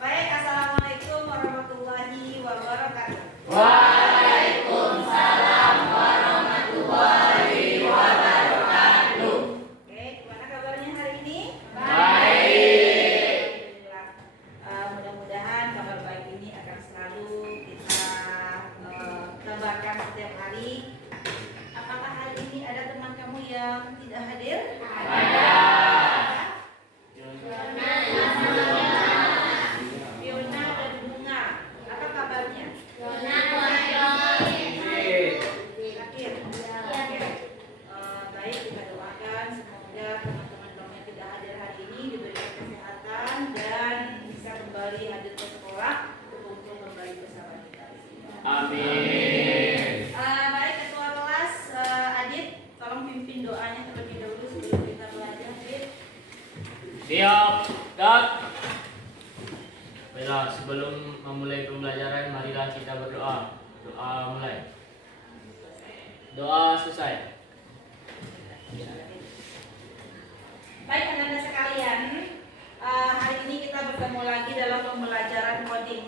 Baik, assalamualaikum warahmatullahi wabarakatuh. Waalaikumsalam warahmatullahi wabarakatuh. Oke, gimana kabarnya hari ini? Baik. Alhamdulillah. Mudah-mudahan kabar baik ini akan selalu kita kabarkan setiap hari. Apakah hari ini ada teman kamu yang tidak hadir? Ada. Fiona dan Bunga. Apa kabarnya? Sakit? Baik, kita doakan semoga teman-teman kamu yang tidak hadir hari ini diberikan kesehatan dan bisa kembali hadir ke sekolah untuk kembali bersama kita. Amin. Baik, ketua kelas Adit, tolong pimpin doanya terlebih dahulu sebelum kita belajar, Adit. Siap, Dot. Baiklah, sebelum memulai pembelajaran, marilah kita berdoa. Doa mulai. Doa selesai. Baik, anak-anak sekalian, hari ini kita bertemu lagi dalam pembelajaran coding.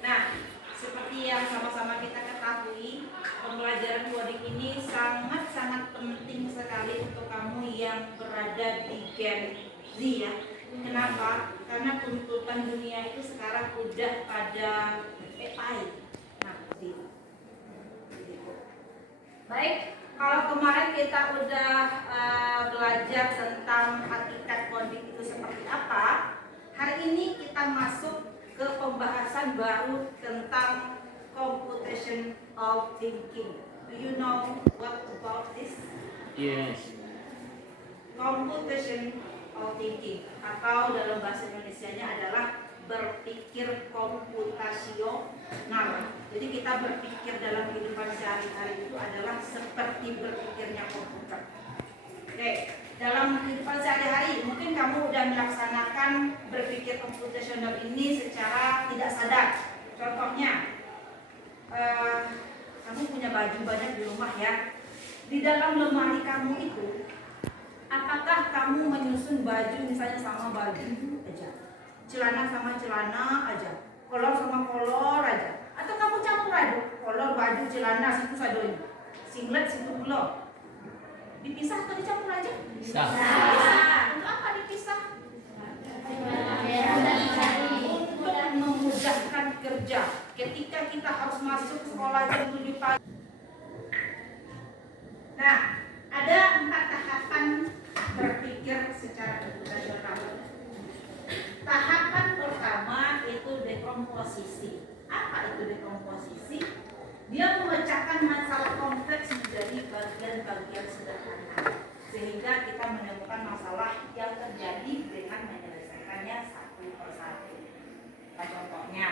Nah, seperti yang sama-sama kita ketahui, pembelajaran coding ini sangat-sangat penting sekali untuk kamu yang berada di Gen Z ya. Kenapa? Karena tuntutan dunia itu sekarang udah pada AI. Nah, gitu. Baik, kalau kemarin kita udah belajar tentang hakikat coding itu seperti apa, hari ini kita masuk ke pembahasan baru tentang computational thinking. Do you know what about this? Yes. Computational thinking atau dalam bahasa Indonesianya adalah berpikir komputasional. Jadi kita berpikir dalam kehidupan sehari-hari itu adalah seperti berpikirnya komputer. Oke, dalam kehidupan sehari-hari mungkin kamu udah melaksanakan berpikir komputasional ini secara tidak sadar. Contohnya, kamu punya baju banyak di rumah ya. Di dalam lemari kamu itu, apakah kamu menyusun baju misalnya sama baju aja, celana sama celana aja, kolor sama kolor aja, atau kamu campur aduk kolor baju celana situ sadonya, singlet situ belum, dipisah atau dicampur aja? Bisa. Untuk apa dipisah? Untuk memudahkan kerja. Ketika kita harus masuk sekolah jam 7 pagi. Nah, ada 4 tahapan berpikir secara komputasional. Tahapan pertama itu dekomposisi. Apa itu dekomposisi? Dia memecahkan masalah kompleks menjadi bagian-bagian sederhana, sehingga kita menemukan masalah yang terjadi dengan menyelesaikannya satu persatu. Nah, contohnya,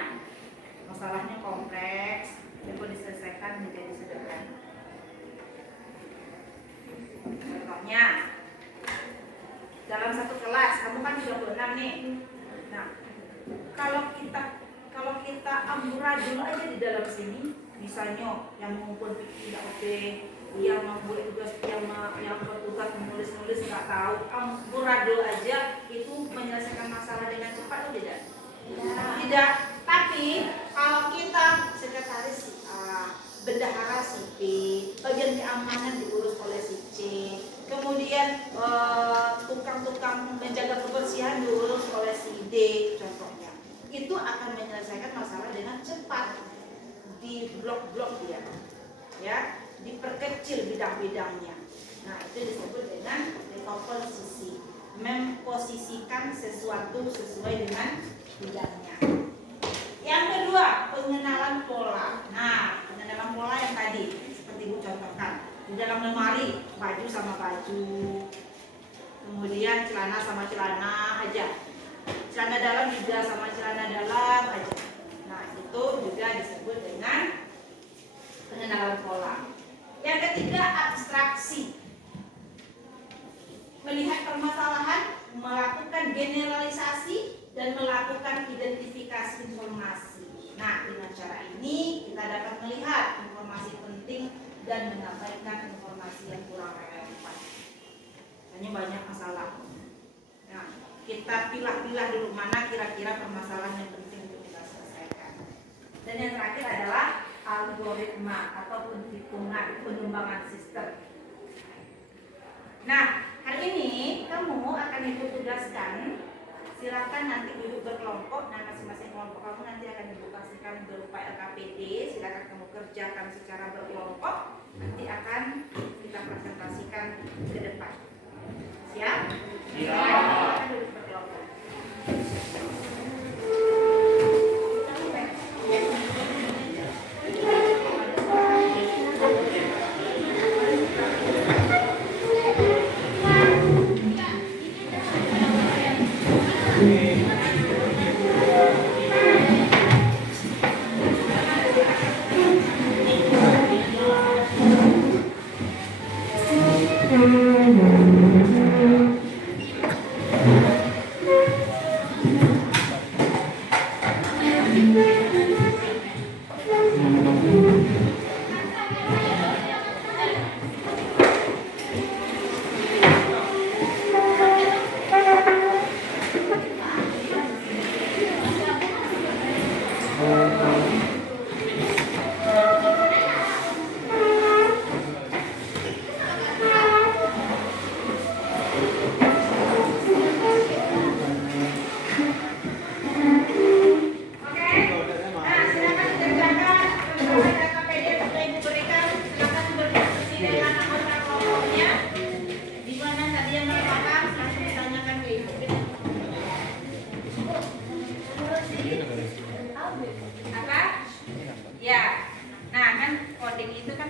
masalahnya kompleks, dapat diselesaikan menjadi sederhana. Contohnya, dalam satu kelas, kamu kan 26 nih. Nah, kalau kita amburadul aja di dalam sini, misalnya yang mengumpul tidak oke, yang membuat tugas, yang bertugas menulis nggak tahu, amburadul aja itu menyelesaikan masalah dengan cepat atau tidak? Tidak. Tapi kalau kita sekretaris si A, bendahara si B, bagian keamanan diurus oleh si C, kemudian tukang-tukang menjaga kebersihan diurus oleh si D, contohnya, itu akan menyelesaikan masalah dengan cepat di blok-blok dia, ya, diperkecil bidang-bidangnya. Nah, itu disebut dengan dekomposisi, memposisikan sesuatu sesuai dengan bidangnya. Yang kedua kedua, pengenalan pola. Nah, pengenalan pola yang tadi seperti Ibu contohkan. Di dalam lemari, baju sama baju. Kemudian celana sama celana aja. Celana dalam juga sama celana dalam aja. Nah, itu juga disebut dengan pengenalan pola. Yang ketiga, abstraksi. Melihat permasalahan, melakukan generalisasi, dan melakukan identifikasi informasi. Nah, dengan cara ini kita dapat melihat informasi penting dan mengabaikan informasi yang kurang relevan. Hanya banyak masalah. Nah, kita pilah-pilah dulu mana kira-kira permasalahan yang penting untuk kita selesaikan. Dan yang terakhir adalah algoritma atau penghitungan pengembangan sistem. Nah, hari ini kamu akan Ibu tugaskan, silakan nanti duduk berkelompok. Nah, masing-masing kelompok kamu nanti akan Ibu kasihkan berupa LKPD. Silakan kamu kerjakan secara berkelompok. Nanti akan kita presentasikan ke depan. Siap? Silakan duduk berkelompok.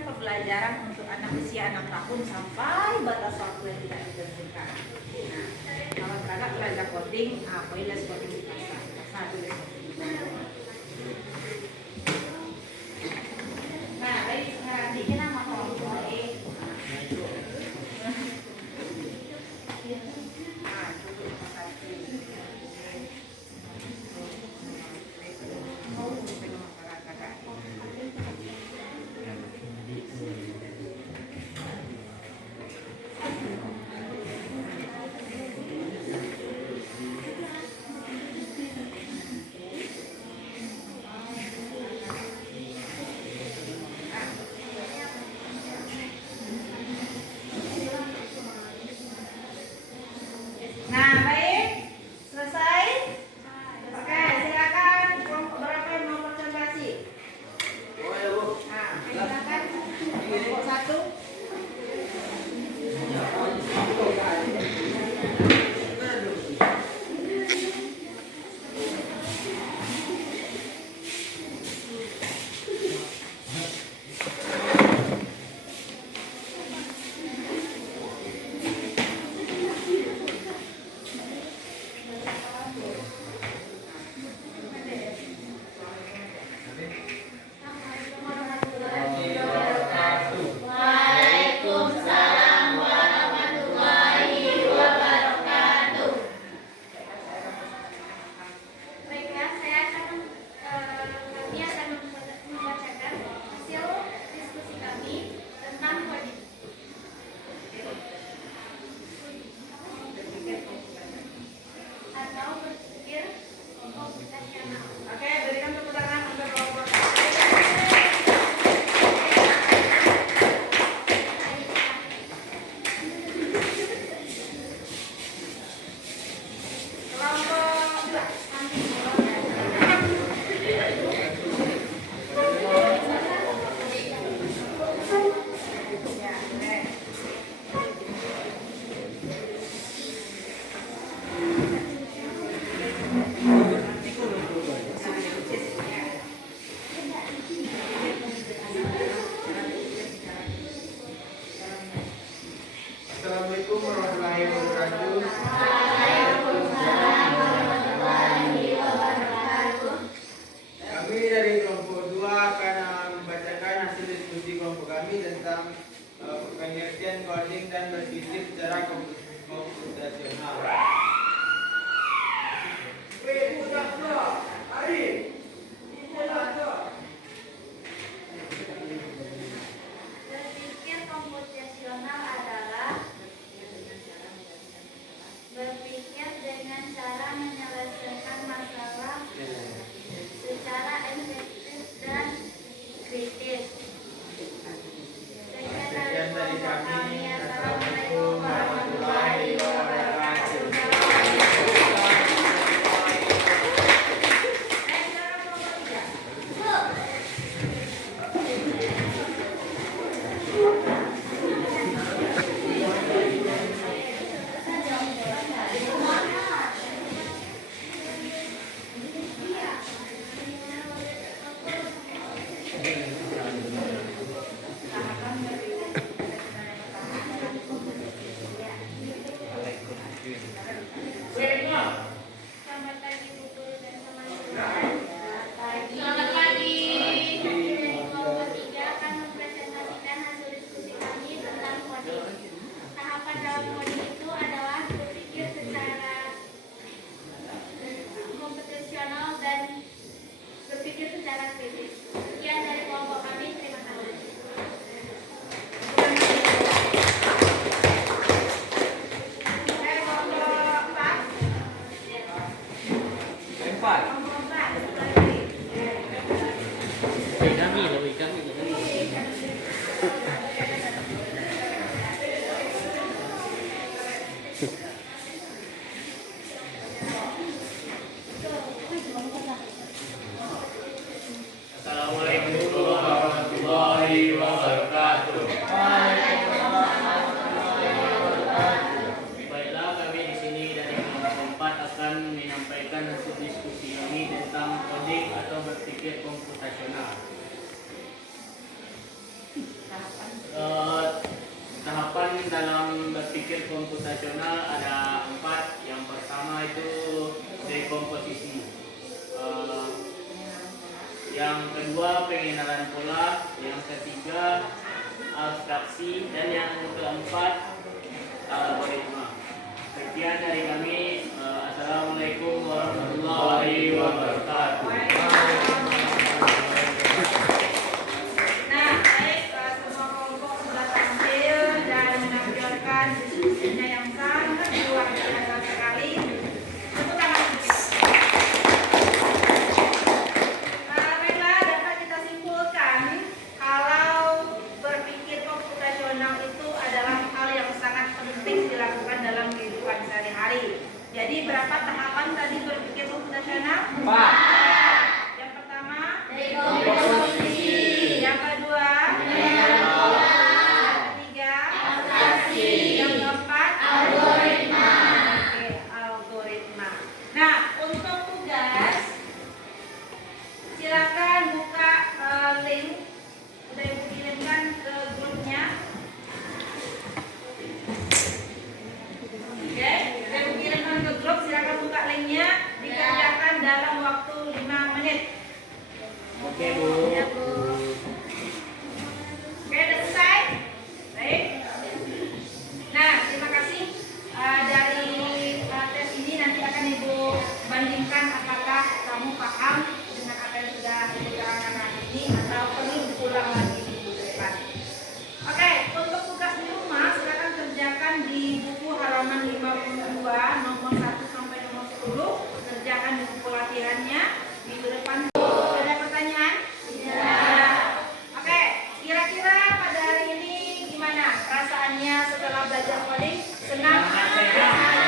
Pembelajaran untuk anak usia 6 tahun sampai batas waktu yang tidak ditentukan. Nah, kalau anak belajar coding, boleh coding di pasar. Nah, baik sekarang ini nama kelompok E. aktivis. Sekian dari kelompok kami, terima kasih. Empat. Kami, lebih kami. Assalamualaikum warahmatullahi wabarakatuh. Baiklah, kami di sini dari kelompok 4 akan menyampaikan hasil diskusi kami tentang coding atau berpikir komputasional. Tahapan dalam berpikir komputasional ada 4. Yang pertama itu dekomposisi. Yang kedua pengenalan pola, yang ketiga abstraksi, dan yang keempat algoritma. Sekian dari kami. Assalamualaikum warahmatullahi wabarakatuh. Nah, baik, semua kelompok sudah tampil dan menampilkan diskusinya yang sangat luar biasa sekali. Tepuk tangan. Baiklah, dapat kita simpulkan kalau berpikir komputasional itu adalah hal yang sangat penting dilakukan dalam kehidupan sehari-hari. Jadi berapa tahapan tadi berpikir komputasional? 4. Yang pertama, Dekomposisi. yang kedua, Pengenalan pola. yang ketiga, Abstraksi. yang keempat, Algoritma. Oke, algoritma. Nah, untuk tugas, silakan buka link, udah ibu kirimkan ke grupnya. Oke, udah ibu kirimkan ke grup, silakan buka linknya, dikerjakan dalam waktu 5 menit. Oke, Bu. Oke, udah selesai? Baik. Nah, terima kasih. Dari tes ini nanti akan Ibu bandingkan apakah kamu paham dengan apa yang sudah Ibu terangkan hari ini atau perlu diulang lagi di minggu depan. Oke, untuk tugas di rumah silakan kerjakan di buku halaman 52 nomor 1 sampai nomor 10. Kerjakan di buku latihannya minggu depan. Ada pertanyaan? Tidak. Oke, kira-kira pada hari ini gimana perasaannya setelah belajar coding? Senang? Atau tidak mood?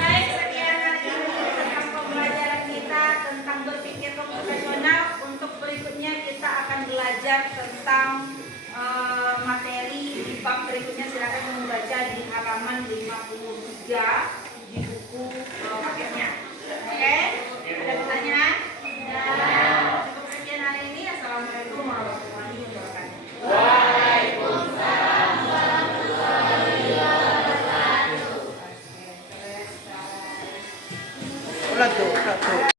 Baik, sekian hari ini tentang pembelajaran kita tentang berpikir komputasional. Untuk berikutnya kita akan belajar tentang materi di bab berikutnya. Silakan membaca di halaman 53 di buku